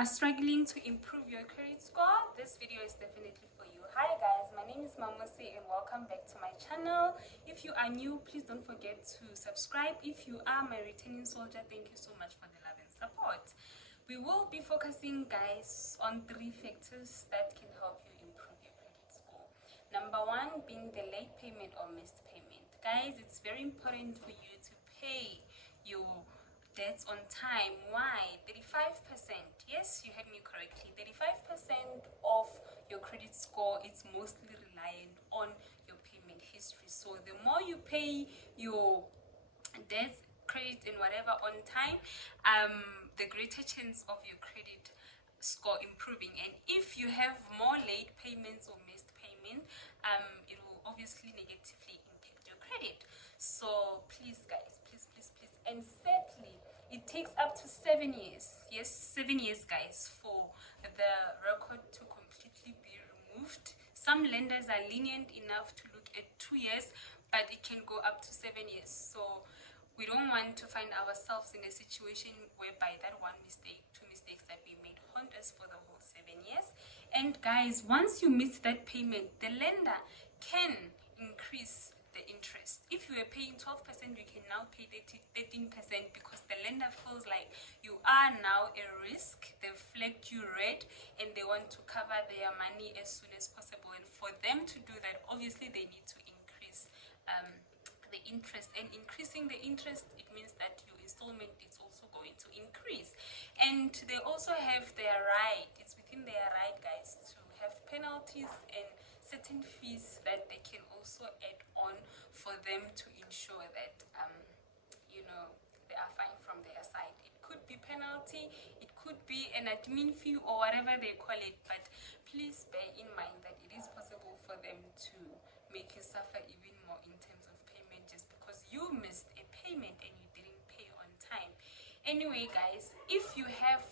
are struggling to improve your credit score, this video is definitely for you. Hi guys, my name is Mamose and welcome back to my channel. If you are new, please don't forget to subscribe. If you are my returning soldier, thank you so much for the love and support. We will be focusing, guys, on 3 factors that can help you improve your credit score. Number 1 being the late payment or missed payment. Guys, it's very important for you to pay your debts on time. Why? 35%. Yes, you heard me correctly. 35% of your credit score is mostly reliant on your payment history. So the more you pay your debts, credit and whatever on time, the greater chance of your credit score improving. And if you have more late payments or missed payment, it will obviously negatively impact your credit. So please guys, please, and sadly it takes up to 7 years, yes, 7 years guys, for the record to completely be removed. Some lenders are lenient enough to look at 2 years, but it can go up to 7 years. So we don't want to find ourselves in a situation whereby that one mistake, 2 mistakes that we made haunt us for the whole 7 years. And guys, once you miss that payment, the lender can increase the interest. If you were paying 12%, you can now pay 13% because the lender feels like you are now a risk. They've flagged you red and they want to cover their money as soon as possible. And for them to do that, obviously they need to increase the interest. And increasing the interest, it means that your installment is also going to increase. And they also have their right, it's within their right, guys, to have penalties and certain fees that they can also add on for them to ensure that they are fine from their side. It could be penalty, it could be an admin fee or whatever they call it, but please bear in mind that it is possible for them to make you suffer even more in terms of payment just because you missed a payment and you didn't pay on time. Anyway guys, if you have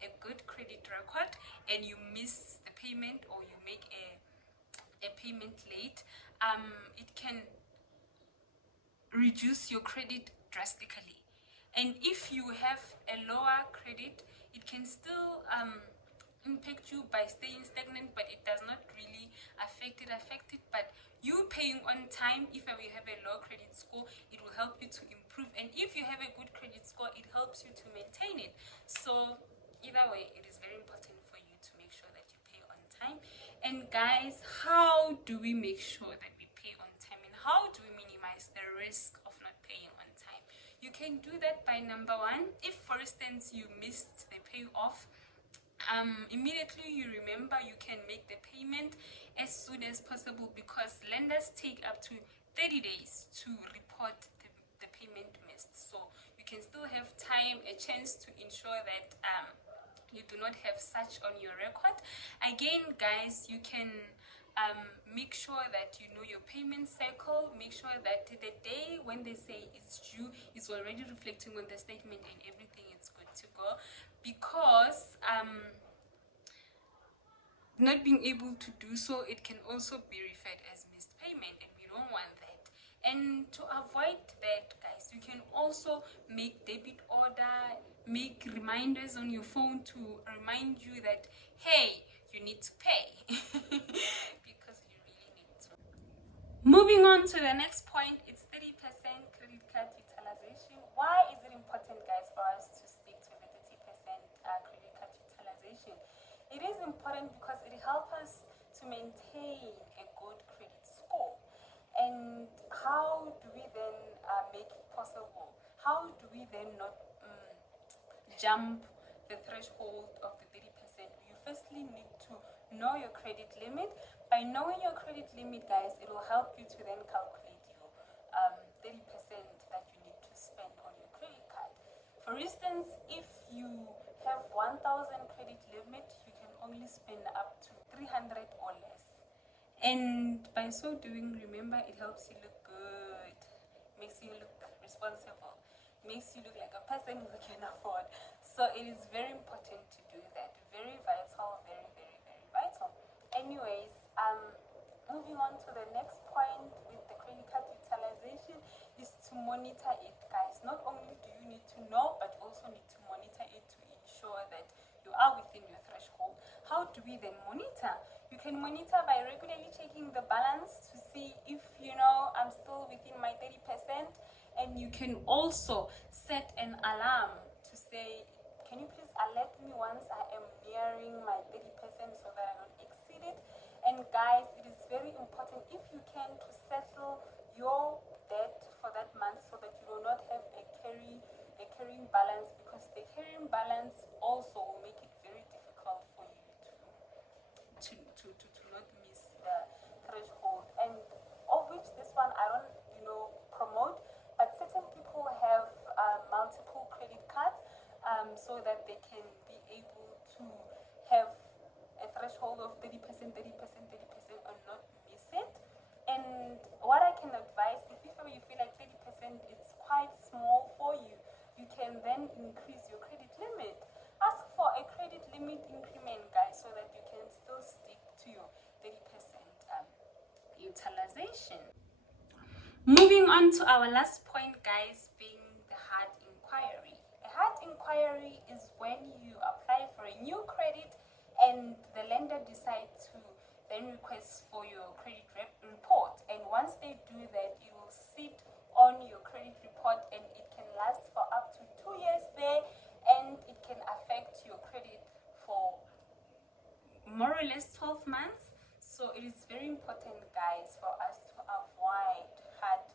a good credit record and you miss the payment or you make a payment late, it can reduce your credit drastically. And if you have a lower credit, it can still impact you by staying stagnant, but it does not really affect it. But you paying on time, if you have a low credit score, it will help you to improve. And if you have a good credit score, it helps you to maintain it. So either way, it is very important for you to make sure that you pay on time. And guys, how do we make sure that we pay on time, and how do we minimize the risk of not paying on time? You can do that by number 1, if for instance you missed the payoff, immediately you remember, you can make the payment as soon as possible because lenders take up to 30 days to report the payment missed. So you can still have time, a chance to ensure that you do not have such on your record. Again guys, you can make sure that you know your payment cycle. Make sure that the day when they say it's due is already reflecting on the statement and everything is good to go, because not being able to do so, it can also be referred as missed payment, and we don't want that. And to avoid that guys, you can also make debit order, make reminders on your phone to remind you that hey, you need to pay because you really need to. Moving on to the next point, it's 30% credit card utilization. Why is it important guys for us to stick to the 30% credit card utilization? It is important because it helps us to maintain a good credit score. And how do we then make it possible? How do we then not jump the threshold of the 30%? You firstly need to know your credit limit. By knowing your credit limit guys, it will help you to then calculate your 30% that you need to spend on your credit card. For instance, if you have 1,000 credit limit, you can only spend up to 300 or less. And by so doing, remember, it helps you look good, makes you look responsible, makes you look like a person who can afford. So it is very important to do that. Very vital, very vital. Anyways, moving on to the next point with the credit card utilization is to monitor it guys. Not only do you need to know, but also need to monitor it to ensure that you are within your threshold. How do we then monitor? You can monitor by regularly checking the balance to see if I'm still within my 30%, and you can also set an alarm to say, can you please alert me once I am nearing my 30% so that I don't exceed it. And guys, it is very important, if you can, to settle your debt for that month so that you do not have a carrying balance, because the carrying balance also will make it very difficult for you to not miss the threshold. And of which this one I don't promote, but certain people have multiple credit cards, so that they can be able to have a threshold of 30%, 30%, 30%, and not miss it. And what I can advise, if ever you feel like 30% is quite small for you, you can then increase your credit limit. Ask for a credit limit increment, guys, so that you can still stick to your 30% utilization. Moving on to our last point, guys, being the hard inquiry. A hard inquiry is when you apply for a new credit and the lender decides to then request for your credit report. And once they do that, it will sit on your credit report, and it can last for up to 2 years there, and it can affect your credit for more or less 12 months. So it is very important, guys, for us to avoid hard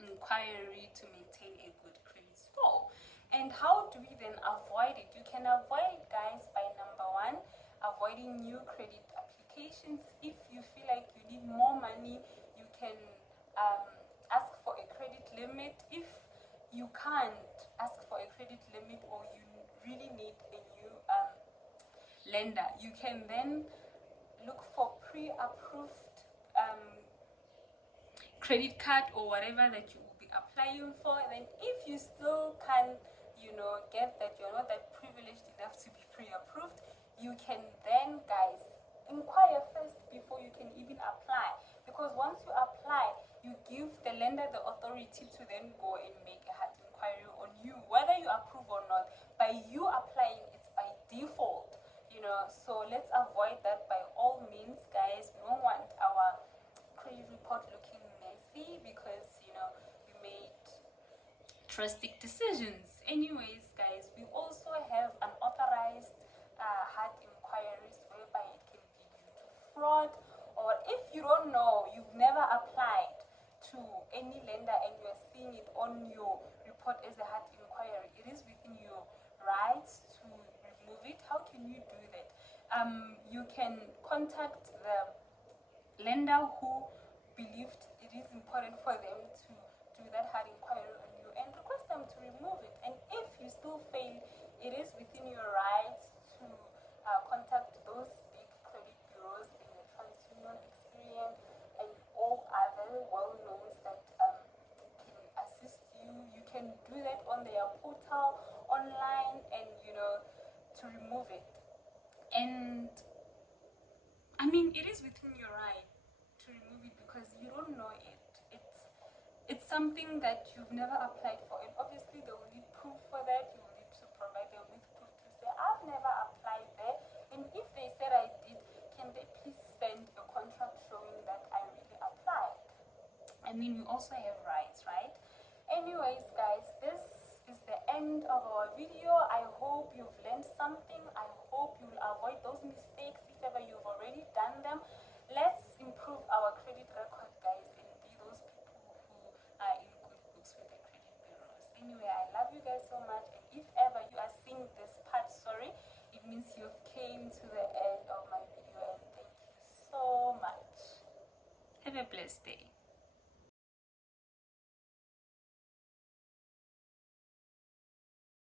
inquiry to maintain a good credit score. And how do we then avoid it? You can avoid it, guys, by number one, avoiding new credit applications. If you feel like you need more money, you can ask for a credit limit. If you can't ask for a credit limit, or you really need a new lender, you can then look for pre-approved credit card or whatever that you will be applying for. And then if you still can't get that, you're not that privileged enough to be pre-approved, you can then, guys, inquire first before you can even apply. Because once you apply, you give the lender the authority to then go and make a hard inquiry on you, whether you approve or not. By you applying, it's by default. So let's avoid that by all means, guys. We don't want our credit report looking messy because we made drastic decisions. Anyways, guys, we also have unauthorized hard inquiries, whereby it can be due to fraud, or if you don't know, you've never applied to any lender and you're seeing it on your report as a hard inquiry, it is within your rights to remove it. How can you do that? You can contact the lender who believed it is important for them to do that hard inquiry on you and request them to remove it. And if you still fail, it is within your rights to contact those big credit bureaus in the TransUnion, Experian, and all other well-knowns that can assist you. You can do that on their portal online, and to remove it. And I mean, it is within your right to remove it because you don't know it. It's something that you've never applied for, and obviously they will need proof for that. You will need to provide them with proof to say, I've never applied there. And if they said I did, can they please send a contract showing that I really applied? I mean, we also have rights, right? Anyways, guys, this is the end of our video. I hope you've learned something. I hope you'll avoid those mistakes if ever you've already done them. Let's improve our credit record, guys, and be those people who are in good books with the credit bureaus. Anyway, I love you guys so much, and if ever you are seeing this part, it means you've came to the end of my video, and thank you so much. Have a blessed day.